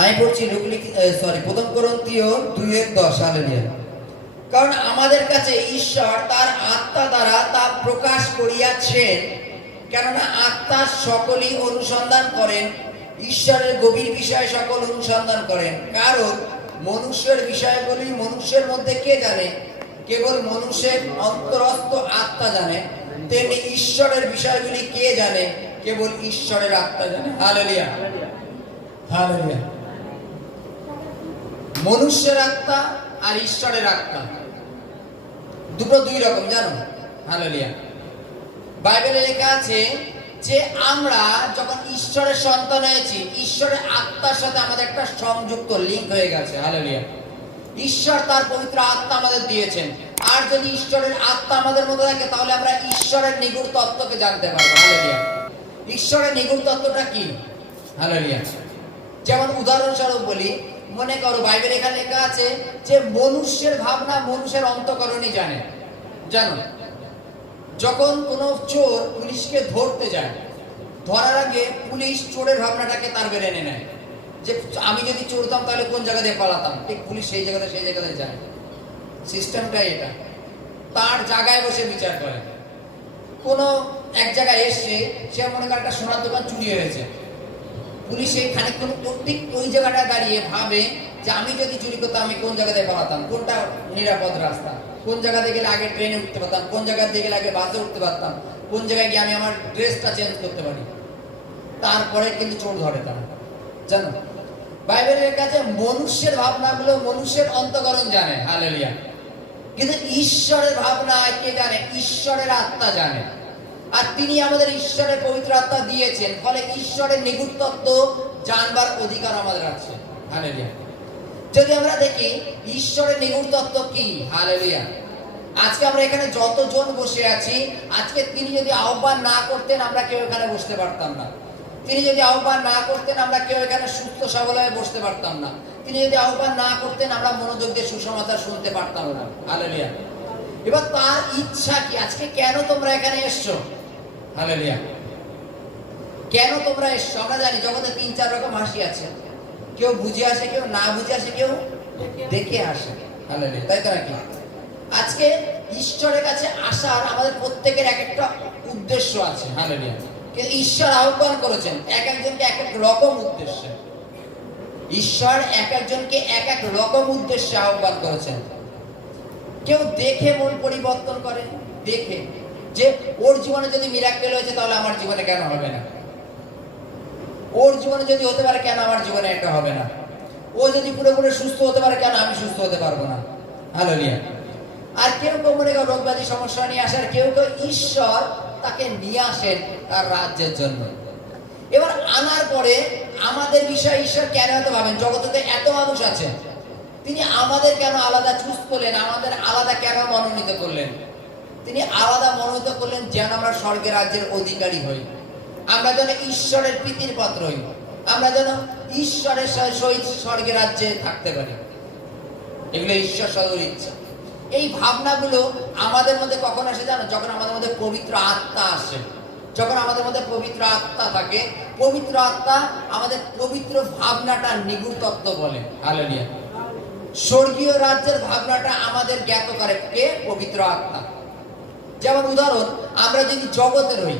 আমি পড়ছি প্রথম করন্থীয় 2:10। হালেলুয়া। কারণ আমাদের কাছে ঈশ্বর তার আত্মা দ্বারা তা প্রকাশ করিয়াছেন, কেননা আত্মা সকলই অনুসন্ধান করেন, ঈশ্বরের গভীর বিষয় সকল অনুসন্ধান করেন। কারণ মনুষ্যের বিষয়গুলি মনুষ্যের মধ্যে কে জানে? কেবল মনুষ্যের অন্তরস্থ আত্মা জানে। তেমনি ঈশ্বরের বিষয়গুলি কে জানে? কেবল ঈশ্বরের আত্মা জানে। Hallelujah, hallelujah. মনুষ্যের আত্মা আর ঈশ্বরের আত্মা দুটো দুই রকম, জানো? হালেলুয়া। বাইবেলে লেখা আছে যে আমরা যখন ঈশ্বরের সন্তান হয়েছি, ঈশ্বরের আত্মার সাথে আমাদের একটা সংযুক্ত লিঙ্ক হয়ে গেছে। হালেলুয়া। ঈশ্বর তার পবিত্র আত্মা আমাদের দিয়েছেন, আর যদি ঈশ্বরের আত্মা আমাদের মধ্যে থাকে তাহলে আমরা ঈশ্বরের নিগুড় তত্ত্বকে জানতে পারবো। হালেলুয়া। ঈশ্বরের নিগুড় তত্ত্বটা কি? হালেলুয়া। যেমন উদাহরণস্বরূপ বলি, মনে করো বাইবেলে এখানে লেখা আছে যে মনুষ্যের ভাবনা মনুষ্যের অন্তঃকরণই জানে। জানো, যখন কোনো চোর পুলিশকে ধরতে যায়, ধরার আগে পুলিশ চোরের ভাবনাটাকে তার বেড়ে নেয় যে আমি যদি চোরতাম তাহলে কোন জায়গা দিয়ে পালাতাম। ঠিক পুলিশ সেই জায়গাতে যায়। সিস্টেমটাই এটা। তার জায়গায় বসে বিচার করে। কোনো এক জায়গায় এসে সে মনে করে একটা সোনার দোকান চুরি হয়েছে, পুলিশ এই খানিকক্ষণ ঠিক ওই জায়গাটায় দাঁড়িয়ে ভাবে যে আমি যদি চুরি করতাম আমি কোন জায়গাতে পালাতাম, কোনটা নিরাপদ রাস্তা, কোন জায়গাতে গেলে আগে ট্রেনে উঠতে পারতাম, কোন জায়গা দিয়ে গেলে আগে বাসে উঠতে পারতাম, কোন জায়গায় গিয়ে আমি আমার ড্রেসটা চেঞ্জ করতে পারি। তারপরে কিন্তু চোর ধরে তারা। জানো, বাইবেলের কাছে মনুষ্যের ভাবনাগুলো মনুষ্যের অন্তঃকরণ জানে। হালেলুয়া। কিন্তু ঈশ্বরের ভাবনা কে জানে? ঈশ্বরের আত্মা জানে। আর তিনি আমাদের ঈশ্বরের পবিত্র আত্মা দিয়েছেন, ফলে ঈশ্বরের নিগুড় তত্ত্ব জানবার অধিকার আমাদের আছে। হালেলুয়া। যদি আমরা দেখি ঈশ্বরের নিগুড় তত্ত্ব কি, হালেলুয়া, আজকে আমরা এখানে যতজন বসে আছি, আজকে তিনি যদি আহ্বান না করতেন আমরা কেউ এখানে বসতে পারতাম না। তিনি যদি আহ্বান না করতেন আমরা কেউ এখানে সুস্থ সবল হয়ে বসতে পারতাম না। তিনি যদি আহ্বান না করতেন আমরা মনোযোগ দিয়ে সুসমাচার শুনতে পারতাম না। হালেলুয়া। এবার তার ইচ্ছা কি? আজকে কেন তোমরা এখানে এসছো? হালেলুয়া। কেন তোমরা এসছো? আমরা জানি জগতে 3-4 রকম হাসি আছে। কেউ বুঝে আসে, কেউ না বুঝে আসে, কেউ দেখে আসে। হালেলুয়া। তাই তো নাকি? আজকে ঈশ্বরের কাছে আসার আমাদের প্রত্যেকের এক একটা উদ্দেশ্য আছে। হালেলুয়া। কিন্তু ঈশ্বর আহ্বান করেছেন এক একজনকে এক এক রকম উদ্দেশ্যে। ঈশ্বর এক একজনকে এক এক রকম উদ্দেশ্যে আহ্বান করেছেন। কেউ দেখে মন পরিবর্তন করে, দেখে যে ওর জীবনে যদি মিরাক্কেল হয়েছে তাহলে আমার জীবনে কেন হবে না? ওর জীবনে যদি হতে পারে কেন আমার জীবনে এটা হবে না? ও যদি পুরোপুরি সুস্থ হতে পারে কেন আমি সুস্থ হতে পারবো না? হালেলুয়া। আর কেউ কেউ মনে করো রোগ ব্যাধি সমস্যা নিয়ে আসে, আর কেউ কেউ ঈশ্বর তাকে নিয়ে আসেন তার রাজ্যের জন্য। এবার আনার পরে আমাদের বিষয়ে ঈশ্বর কেন এত ভাবেন? জগতে এত মানুষ আছে, তিনি আমাদের কেন আলাদা চুজ করলেন? আমাদের আলাদা কেন মনোনীত করলেন? তিনি আলাদা মনোনীত করলেন যেন আমরা স্বর্গের রাজ্যের অধিকারী হই, আমরা যেন ঈশ্বরের প্রীতির পাত্র হই, আমরা যেন ঈশ্বরের সহিত স্বর্গের রাজ্যে থাকতে পারি। এগুলো ঈশ্বর সদর ইচ্ছা। এই ভাবনাগুলো আমাদের মধ্যে কখন আসে জানো? যখন আমাদের মধ্যে পবিত্র আত্মা আসে। যখন আমাদের মধ্যে পবিত্র আত্মা থাকে, পবিত্র আত্মা আমাদের পবিত্র ভাবনাটা নিগুড় তত্ত্ব বলে। হালেলুয়া। স্বর্গীয় রাজ্যের ভাবনাটা আমাদের জ্ঞাত করে কে? পবিত্র আত্মা। যেমন উদাহরণ, আমরা যদি জগতে রই,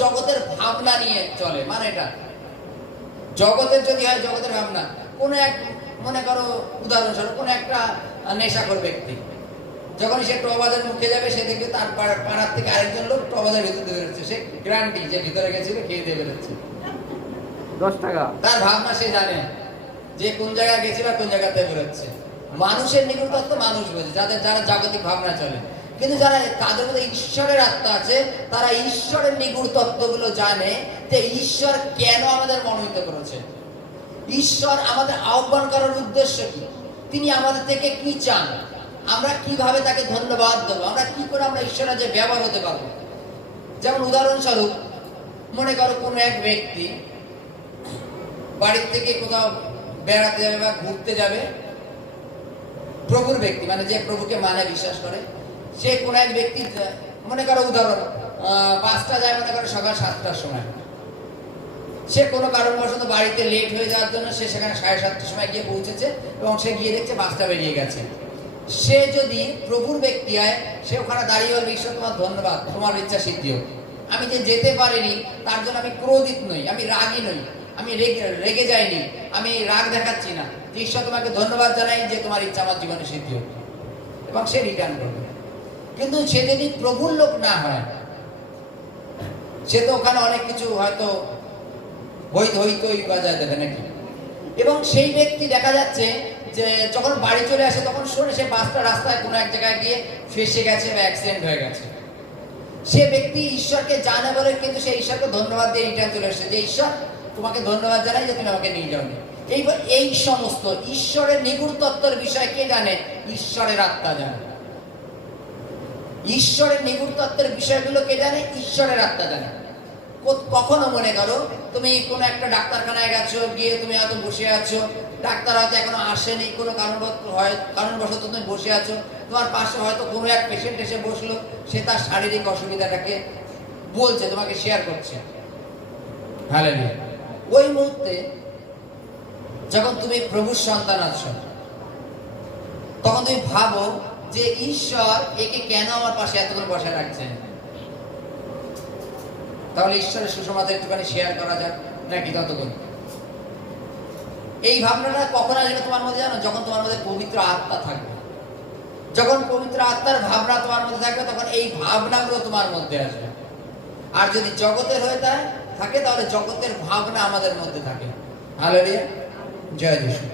জগতের ভাবনা নিয়ে চলে, মানে এটা জগতের যদি হয় জগতের ভাবনা। কোন এক মনে করো উদাহরণস্বরূপ কোন একটা নেশাখোর ব্যক্তি যখন সে টবাদের মুখে যাবে, সে দেখবে তার পাড়ার থেকে আরেকজন লোক টবাদের ভিতরে বেরোচ্ছে, সে গ্যারান্টি যে ভিতরে গেছিল খেয়ে দিয়ে বেরোচ্ছে 10 টাকা। তার ভাবনা সে জানে যে কোন জায়গায় গেছে বা কোন জায়গাতে বেরোচ্ছে। মানুষের নিগুড় তত্ত্ব মানুষ বোঝে, যারা জাগতিক ভাবনা চলে। কিন্তু যারা তাদের মধ্যে ঈশ্বরের আত্মা আছে, তারা ঈশ্বরের নিগুড় তত্ত্বগুলো জানে যে ঈশ্বর কেন আমাদের মনোনীত করেছে, ঈশ্বর আমাদের আহ্বান করার উদ্দেশ্য কি, তিনি আমাদের থেকে কি চান, আমরা কিভাবে তাকে ধন্যবাদ দেবো, আমরা কি করে আমরা ঈশ্বরের যে ব্যবহার হতে পারবো। যেমন উদাহরণস্বরূপ মনে করো কোনো এক ব্যক্তি বাড়ির থেকে কোথাও বেড়াতে যাবে বা ঘুরতে যাবে, প্রভুর ব্যক্তি মানে যে প্রভুকে মানে বিশ্বাস করে, সে কোন এক ব্যক্তি মনে করো উদাহরণ 5টা যায় মনে করো সকাল 7টার সময়, সে কোনো কারণবশত বাড়িতে লেট হয়ে যাওয়ার জন্য সে সেখানে 7:30টার সময় গিয়ে পৌঁছেছে এবং সে গিয়ে দেখছে বাসটা বেরিয়ে গেছে। সে যদি প্রভুর ব্যক্তি হয়, সে ওখানে দাঁড়িয়ে বলবে, ঈশ্বর তোমার ধন্যবাদ, তোমার ইচ্ছা সিদ্ধি হোক। আমি যে যেতে পারিনি তার জন্য আমি ক্রোধিত নই, আমি রাগী নই, আমি রেগে যাইনি, আমি রাগ দেখাচ্ছি না, যে ঈশ্বর তোমাকে ধন্যবাদ জানাই যে তোমার ইচ্ছা আমার জীবনে সিদ্ধি হোক, এবং সে রিটার্ন করবে। কিন্তু সে যদি প্রভুর লোক না হয়, সে তো ওখানে অনেক কিছু হয়তো হইতই বাজায় দেবে নাকি। এবং সেই ব্যক্তি দেখা যাচ্ছে যে যখন বাড়ি চলে আসে তখন শোনে সে বাসটা রাস্তায় কোনো এক জায়গায় গিয়ে ফেসে গেছে বা অ্যাক্সিডেন্ট হয়ে গেছে। সে ব্যক্তি ঈশ্বরকে জানে বলে কিন্তু সে ঈশ্বরকে ধন্যবাদ দিয়ে রিটার্ন চলে এসেছে, যে ঈশ্বর তোমাকে ধন্যবাদ জানাই যে তুমি আমাকে নিয়ে যাওনি। এই সমস্ত ঈশ্বরের নিগুড় তত্ত্বের বিষয় কে জানে? ঈশ্বরের আত্মা জানে। ঈশ্বরের নিগুড় তত্ত্বের বিষয়গুলো কে জানে? ঈশ্বরের আত্মা জানে। কখনো মনে করো তুমি কোনো একটা ডাক্তারখানায় গেছো, গিয়ে তুমি হয়তো বসে আছো, ডাক্তার হয়তো এখনো আসেনি, কোনো কারণবশত তুমি বসে আছো, তোমার পাশে হয়তো কোনো এক পেশেন্ট এসে বসলো, সে তার শারীরিক অসুবিধাটাকে বলছে, তোমাকে শেয়ার করছে। হালেলুয়া। ওই মুহূর্তে যখন তুমি প্রভুর সন্তান আছো, তখন তুমি ভাবো যে ঈশ্বর একে কেন আমার পাশে এতক্ষণ বসে রাখছেন। তাহলে ঈশ্বরের সুসমাচার একটুখানি শেয়ার করা যাক নাকি ততক্ষণ। এই ভাবনাটা কখন আসবে তোমার মধ্যে জানো? যখন তোমার মধ্যে পবিত্র আত্মা থাকবে। যখন পবিত্র আত্মার ভাবনা তোমার মধ্যে থাকবে, তখন এই ভাবনাগুলো তোমার মধ্যে আসবে। আর যদি জগতের হয়ে থাকে তাহলে জগতের ভাবনা আমাদের মধ্যে থাকে। হালেলুয়া, জয় যিশু।